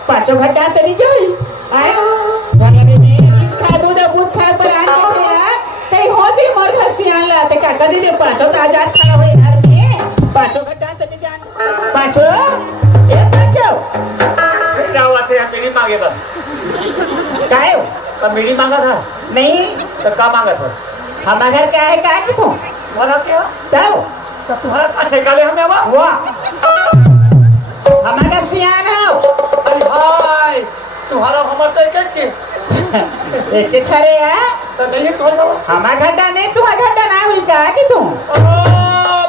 पांचों घंटा तरी गई आए वाला ने इस खादू दा बुत खा पर आन के तेरा कई हो जी मोर घर सियान लाते का कदी दे पांचों ताजा खड़ा हुए घर में पांचों घंटा तरी जान पांचों ए पांचों क्या हुआ थे मेरी मांगे था काय हो तब मेरी मांगा था नहीं तो क्या मांगा था हमारा घर क्या है का कि तू बोला क्या जाओ तो तुम्हारा काछे काले हमें हुआ वाह हमारा सियान हो अरे हाय तुम्हारा हमर तो कैचे एक छरे है तो नहीं है तुम्हारा हुआ हमारा घंटा नहीं तुम्हारा घंटा ना हुई का कि तू ओ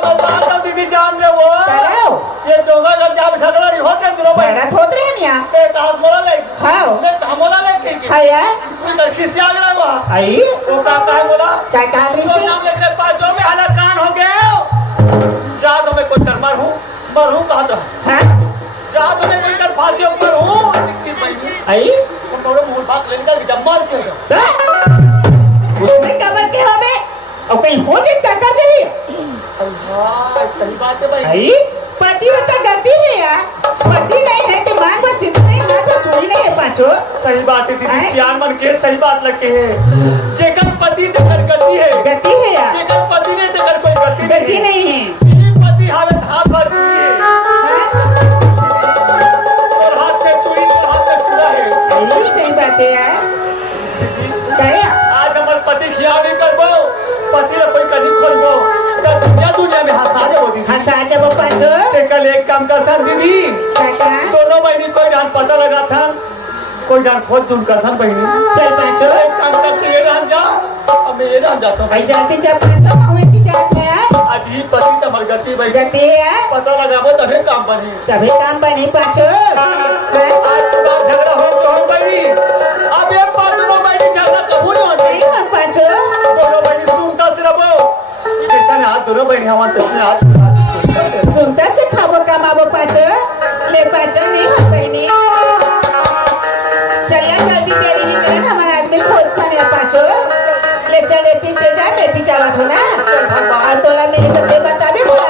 बता दो दीदी जान रहे वो करो ये डोंगा का जाब सगड़ी होते हैं दोनों भाई मेरा थोत रहे नहीं ते कास मोला ले हाँ मैं हमोला ले के हाया कोई लड़की से आ गया हुआ आई वो का है बोला क्या कहा तो रिसी नाम लिख रहे पांचों में हाला कान हो गए जा तो मैं कोई तरमार हूँ मरहूँ कहा था हाँ जा तो मैं कोई कर फांसी ऊपर हूँ आई तो थोड़े मुंह बात लेकर जब मार के उसमें कबर के हमें और कहीं हो जाता कर दे हाँ सही बात है भाई आई पति होता गलती है यार पति नहीं है तो मां को सिद्ध नहीं है तो चोरी नहीं है पांचों सही बात है दीदी हैं? सियान मन के सही बात लगे है जेकर पति देकर गति है गलती है यार जेकर पति ने देकर कोई गति गलती नहीं नहीं है ये पति हालत हाथ भर चुकी है और हाथ में चूड़ी और हाथ में चूड़ा है आई सही बात है यार क्या आज हमारे पति खियाव नहीं करबो पति ला कोई कनी खोलबो तो दुनिया में हंसा जाबो दीदी हंसा जब पांचों ते कल एक काम करता दीदी क्या दोनों बहनी कोई जान पता लगा था कोई जान खोज ढूंढ कर था बहनी चल पांचों एक काम करते ये जान जा अब मैं ये जान जाता हूँ भाई जाती जब पांचों हमें की जात है यार आज ही पति तमर गति भाई गलती है यार पता लगाबो तभी काम बनी तभी काम बनी पांचों आज के बाद झगड़ा हो तो हम बहनी अब ये बात दोनों बहनी झगड़ा कबूल नहीं होने नहीं मन पांचों दोनों बहनी सुनता से रहो जैसा ने आज दोनों बहनी हमारे तस्ने आज सुनता से खाबो कमाबो पांचों ले पांचों नहीं हो बहनी चलिए जल्दी तेरी ही करन हमारा आदमी खोजता नहीं पांचों ले चल लेती ते जा बेटी जावत हो ना चल भगवान और तोला मेरी तो बता भी बोला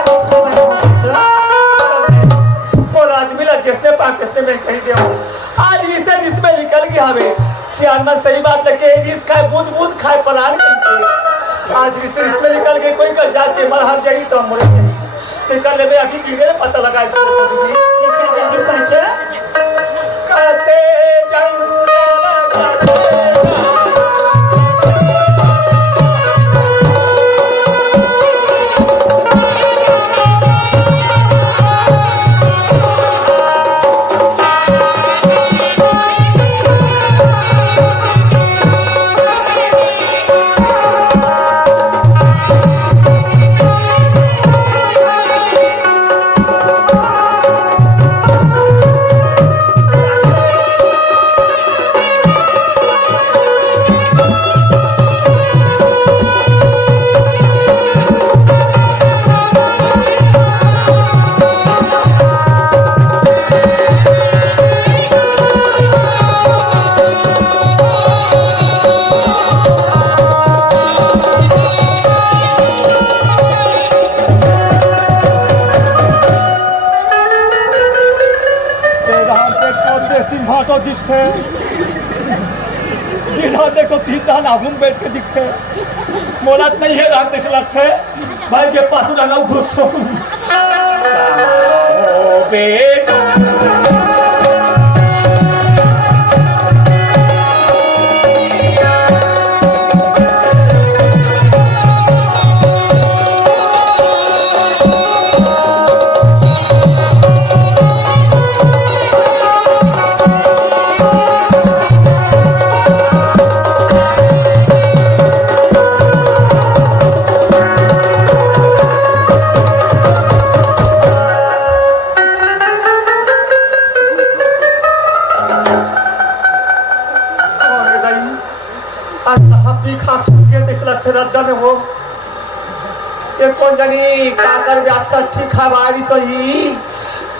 और आदमी ला जिसने पास जिसने मैं कही दे आज रिश्ते जिसमें निकल गया हमें सियान में सही बात लगे जिस खाए बूंद बूंद खाए पलान करके आज रिश्ते इसमें निकल गए कोई कर जाके मर हर जाएगी तो हम मर जाएंगे तो कर ले अभी की गए पता लगा ले चल जल्दी पांचों कहते जंगल कहते जिन्हों देखो तीन आगुम बैठ के दिखते मोलात नहीं है रात से लगते भाई के पास रहना घुस तो रद्दा में हो ये कौन जानी का करबे सच्ची खबारी सही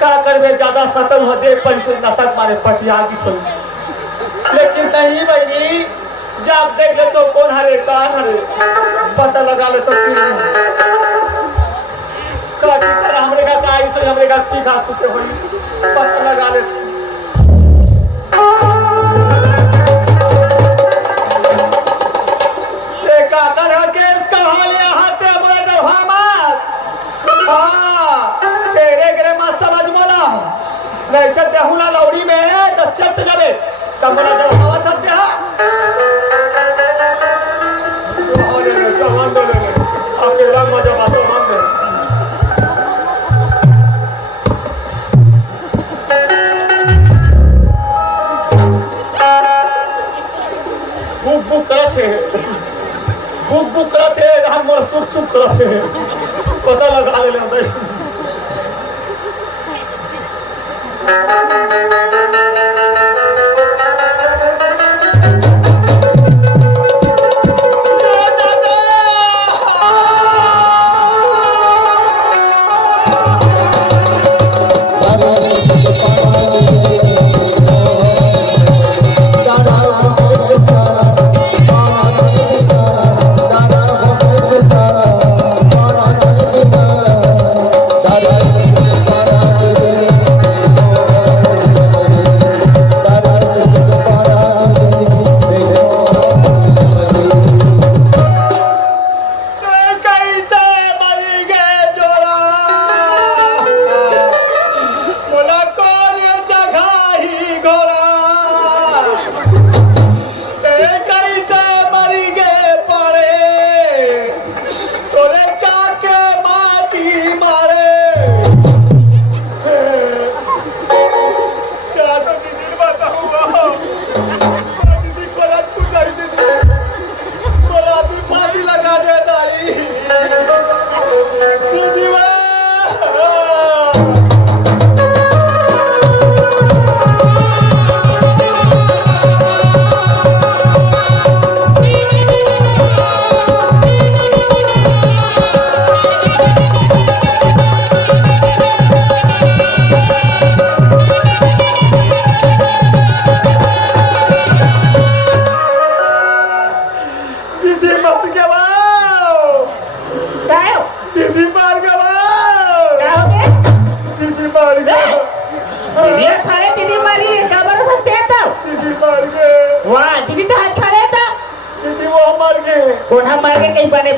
का करबे ज्यादा सतल हो दे पर नशक मारे पटिया की सही लेकिन नहीं भाई जाग देख ले तो कौन हरे कान हरे पता लगा ले तो तीन काटी कर हमरे का काई सही हमरे का तीखा सुते होई पता लगा ले तो नहीं सत्य हुना लौड़ी में तो चट जावे कमरा जल हवा सत्य अरे रे जवान दे ले अकेला मजा बातों मान दे बुक करते बुक करते हम मोर सुख करते पता लगा ले भाई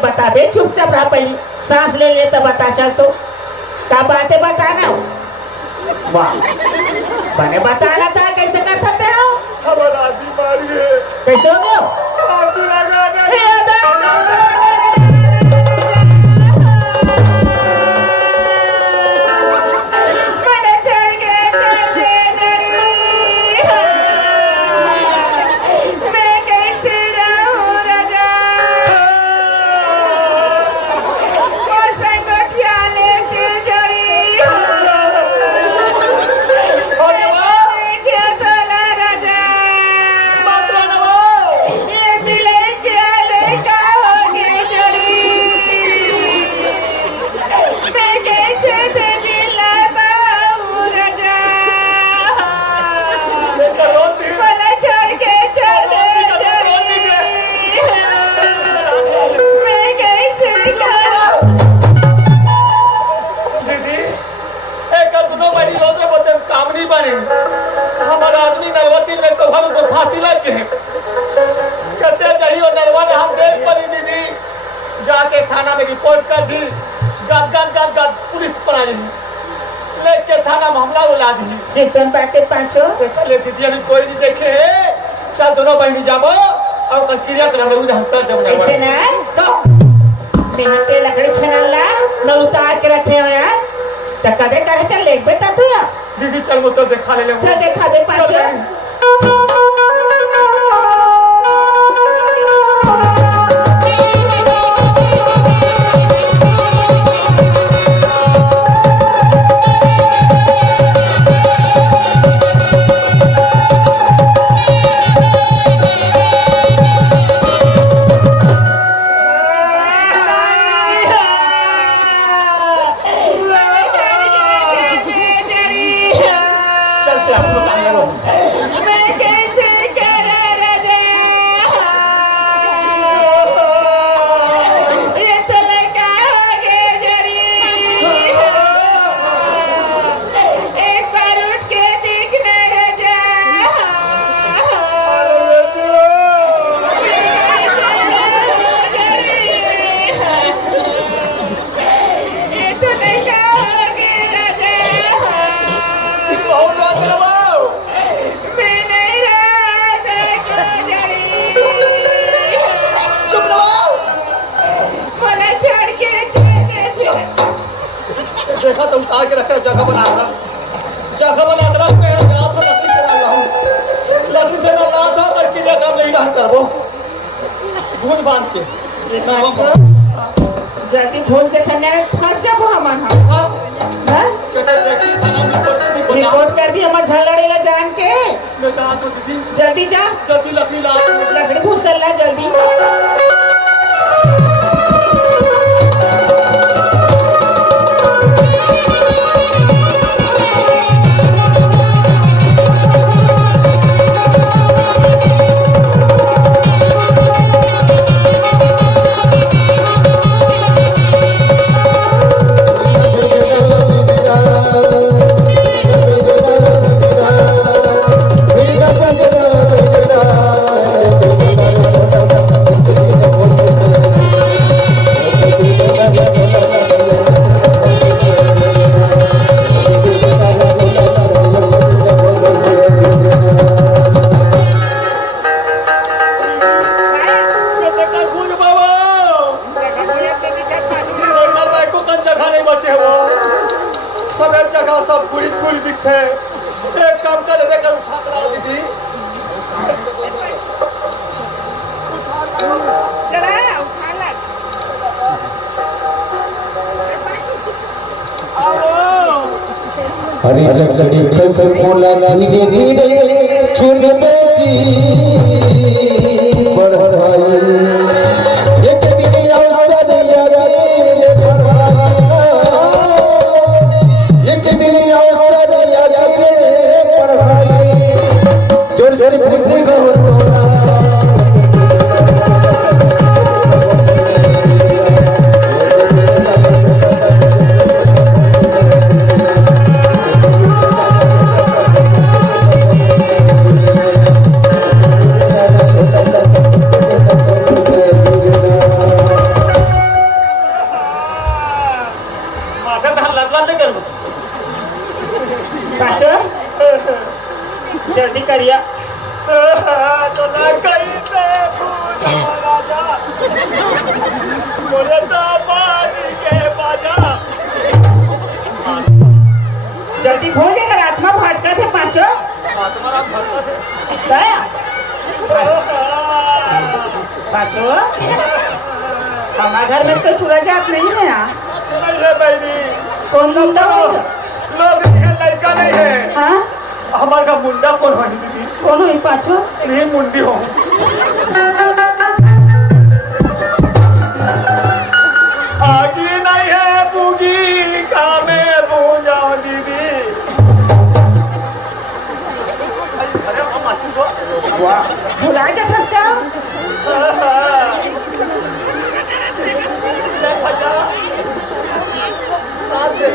बताबे चुपचाप रहा पहली सांस ले ले तब बता चल तो क्या बातें बताना वाह बने बताना था कैसे कर सकते हो हमारा आदमी मार गए कैसे हो गए आंसू लगा दे पुलिस पर आई लेके थाना में हमला बुला दी सिस्टम पाके पाँचों देखा ले दीदी अभी कोई नहीं देखे चल दोनों बहनी जाबो और अपन क्रिया कर हम कर देबो ऐसे ना तो मेहनते लकड़ी छनाला न उतार के रखे हो यार तो कदे करे तो लेग बेटा तू या दीदी चल वो तो देखा ले चल देखा दे पाँचों चलते आप लोग आगे रहो मैं कैसे करे राजा ये तो लड़का हो गए जड़ी एक बार उठ के देखना राजा ये तो लड़का हो गए राजा बहुत बात करो मैंने राजा को जड़ी चुप रहो मला छोड़ के चले गए देखा तो उतार के रखा जगह बना रख पे हाथ में लकड़ी से डाल रहा हूँ लकड़ी से ना ला था और क्रिया काम नहीं डाल करबो भूज बांध के जल्दी भोज देखने फंस जाबो हमार हाँ हां कहते देखी थाना में रिपोर्ट रिपोर्ट कर दी हमार झलड़ेला जान के ले जा तो दीदी जल्दी जा जल्दी लकड़ी ला लकड़ी घुसल्ला जल्दी सब पूरी दिखते एक काम कर देकर उठा कर आओ दीदी चला उठा ला आओ हरी लकड़ी कर बोला धीरे धीरे चुन में जी बढ़ाई एक दिन अवसर यारा रे एक दिन अवसर यारा रे बढ़ाई जोर जोर बुझ गो जल्दी करिया तो ना कहीं पे पूजा राजा मोरे दामादी के बाजा जल्दी भोज अगर आत्मा भाटका थे पांचों तुम्हारा भरता थे गया पांचों हमारे घर में तो चूरा जात नहीं है यहाँ नहीं है बेबी कौन मुंडा लोग लड़का नहीं है हाँ हमारे का मुंडा कौन है दीदी कौन हुई पांचों नहीं मुंडी हो आगे नहीं है पूगी कामे पूजा दीदी अरे हम आशीष हो भुला जा फंसता साथ दे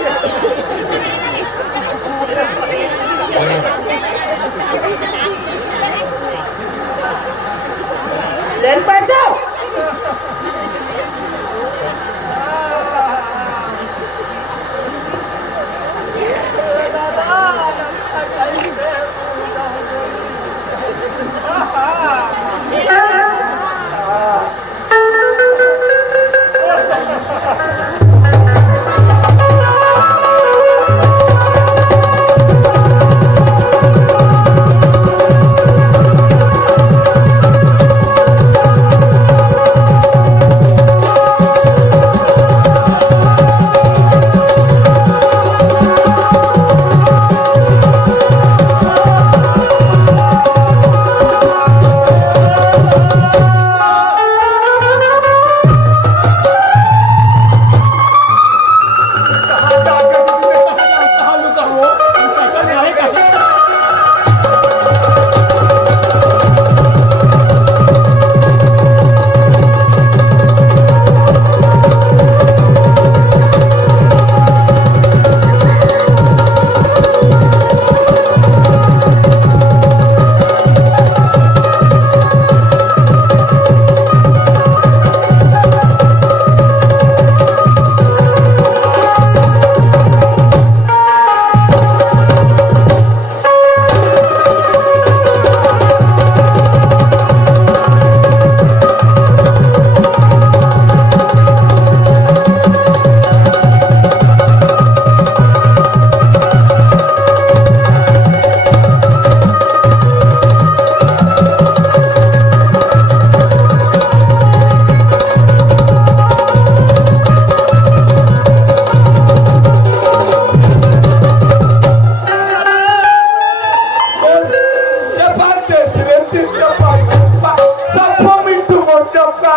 लेन पांचों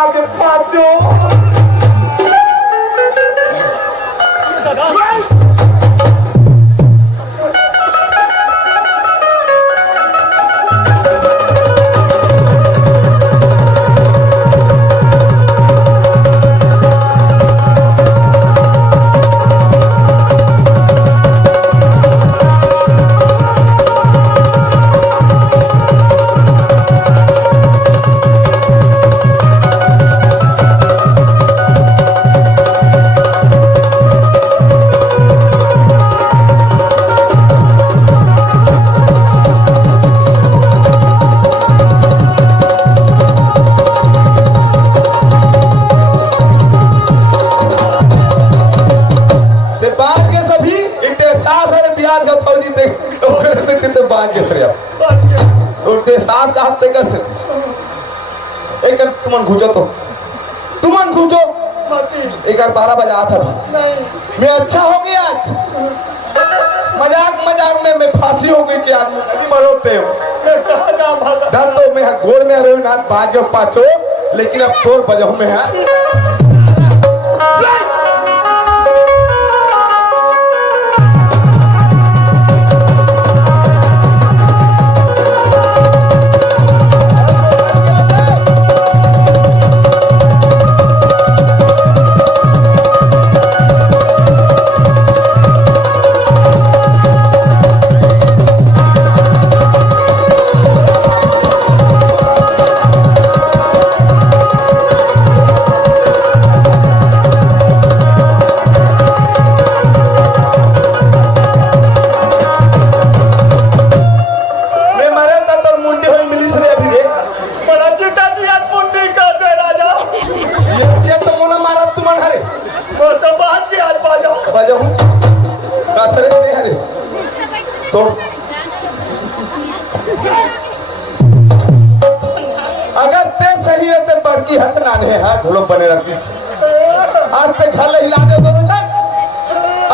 बाग पाचो सास का हाथ कर से एक तुमन घुचो तो तुमन घुचो एक 12 बजे आता था मैं अच्छा हो गया आज मजाक में मैं फांसी हो गई कि आज मुझे मरोते हो तो मैं गोड़ में रो नाथ बाजो पाचो लेकिन अब तोर बजाऊ में है तो अगर ते सही रहते बड़की हथ नाने है ढोलो बने रखी आज ते घर हिला दे दोनों से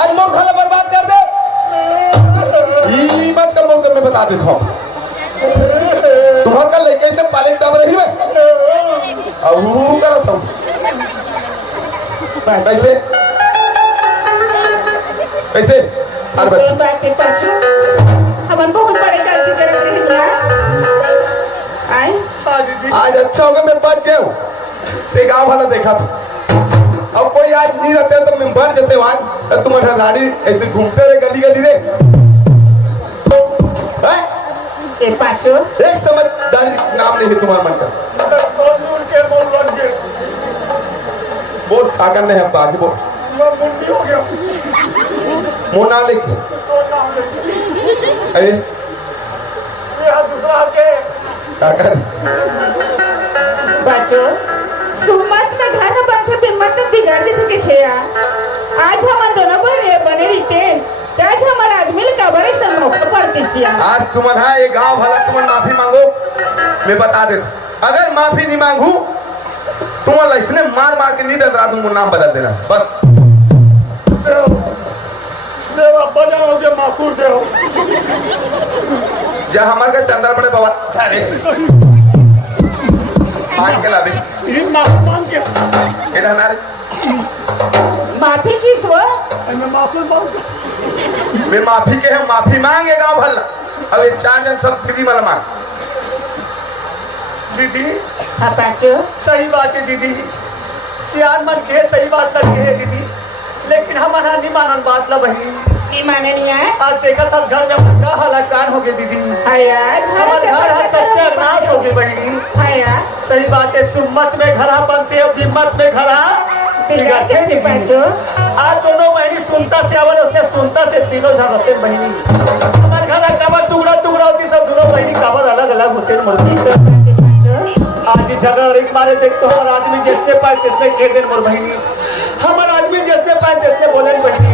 आज मोर घर बर्बाद कर दे मत का मोर मैं बता देता हूँ तुम्हारा कल लेके से पाले दब रही है अब करता हूँ कैसे कैसे हमन बहुत बड़े गलती कर रहे हैं आई आज अच्छा होगा मैं बच गया हूँ ते गाँव वाला देखा था और कोई आज नहीं रहते तो मैं बढ़ जाते वहां तुम्हारा गाड़ी ऐसे घूमते रहे गली गली रे ए पाचो एक समझदारी नाम नहीं है तुम्हारा मन का बोल खाकर नहीं हम बाकी बोल हो गया मोना लेके अरे दूसरा के काकर बच्चों सुमत में घर में बनते बिमत में बिगाड़ देते थे आज हम दोनों बने रहते आज हमारा आदमी का बड़े सम्मुख पड़ती सिया आज तुमन है ये गांव वाला तुमन माफी मांगो मैं बता देता अगर माफी नहीं मांगू तुम इसने मार के नहीं दे दूंगा नाम बदल देना बस माफूर दे जा हमारे का चंद्र पड़े बाबा मांग के लावे मांग के एडा ना रे माफी किस वो मैं माफी मांग मैं माफी के है माफी मांगे गांव भला अब ये 4 जन सब दीदी वाला मांग दीदी हाँ पाचो सही बात है दीदी सियान मन के सही बात लगी है दीदी लेकिन हमारा नहीं मानन बात ला बहनी माने नहीं है आज देखा था घर में क्या हालाकान हो गए दीदी हमारे घर सत्यानाश हो गए बहनी सही बात है सुम्मत में घरा बनते हो बिम्मत में घरा आज दोनों बहनी सुनता से अवर उसने सुनता से तीनों जन रहते बहनी हमारे घर कबर टुकड़ा टुकड़ा होती सब दोनों बहनी कबर अलग अलग होते मुर्गी आज झगड़ा एक मारे देखते हो हमारा आदमी जिसने पाए तिसने कह दे मोर बहनी हमारा आदमी जिसने पाए तिसने बोले बहनी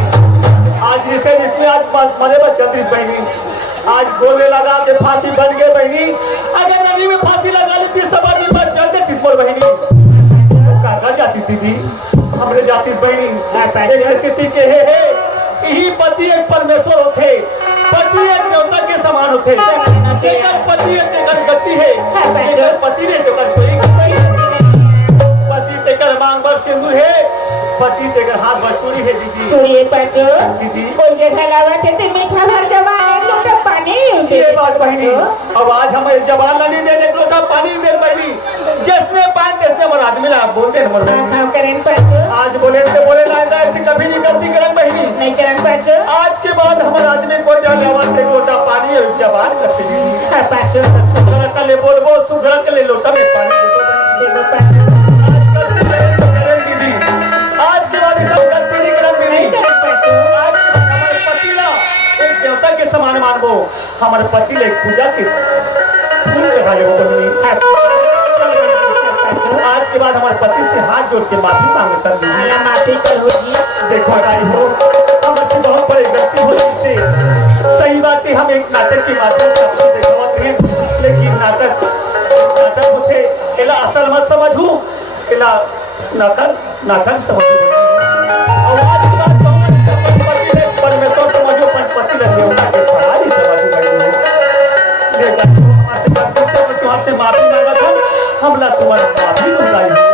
आज रिसे जिसमें आज मरे बस चल रही बहनी आज गोले लगा के फांसी बन गए बहनी अगर नदी में फांसी लगा लेती सब आदमी बस चल देती मोर बहनी कहाँ जाती दीदी हमरे जाती बहनी एक स्थिति के है यही पति एक परमेश्वर होते पति एक देवता के समान होते जेकर पति है तेकर गति है जेकर पति ने तेकर कोई पति तेगर हाथ में चूड़ी है दीदी। चूड़िए पाचो दीदी कोई जगह लावत है ते मीठा भर जवान लोटा पानी ये बात बहनी, अब आज हम जवान नहीं देने एक लोटा पानी दे बहनी, जिसमें पानी देते हमारे आदमी ला बोलते हैं मर्द। खाओ करें पाचो आज बोले तो बोले ना ऐसे कभी नहीं गलती करन बहनी। नहीं करें पाचो आज के बाद हमारे आदमी को डालवा से लोटा पानी और जवान करते दीदी। हाँ पाचो सुधर कर ले बोलबो, सुधर कर ले लोटा में पानी दे दो बहनी। देखो पाचो करें दीदी, आज के बाद ऐसा गलती नहीं करन नहीं दीदी। करें पाचो आज के बाद हमारे पति ला एक देवता के समान मानबो, हमारे पति ले पूजा के फूल चढ़ा ले बहनी। हाँ पाचो आज के बाद हमारे पति से हाथ जोड़ के माफी मांगे कर दी। मला माफी करो जी देखो राई हो, हमसे बहुत बड़ी गलती हुई इससे। सही बात है, हम एक नाटक के माध्यम से आपको दिखावत हैं, लेकिन नाटक होते एला असल मत समझू, एला नाटक समझू। और आज की बात कहूँ, पति ने परमेश्वर समझो, पति ने देवता के समान ही समझू भाई हो। देखा तो हमारे से गलती से मैं तुम्हारे से माफी मांगा था, हमला तुम्हारा माफी मंगाई हो।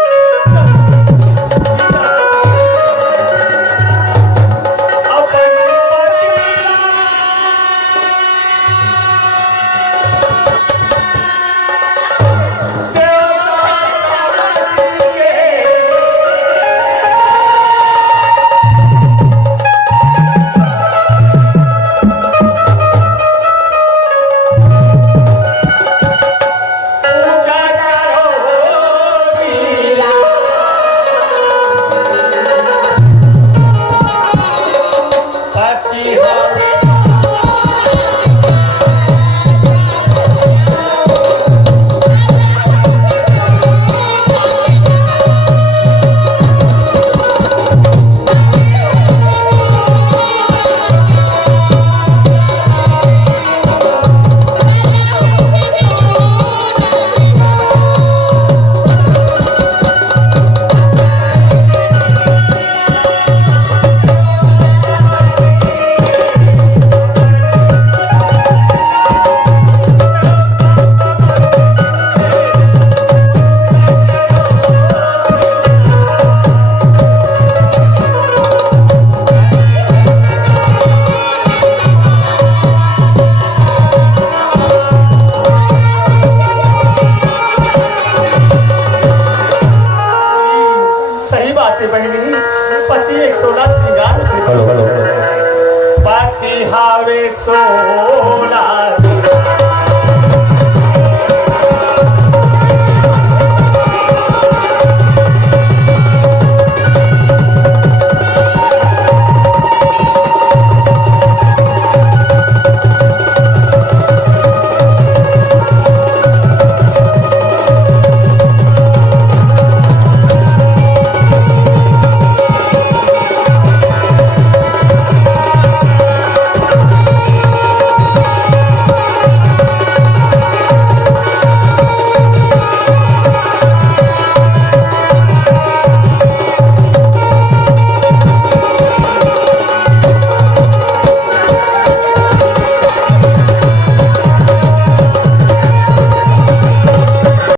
पति एक सोना सिंगार पति हावे सो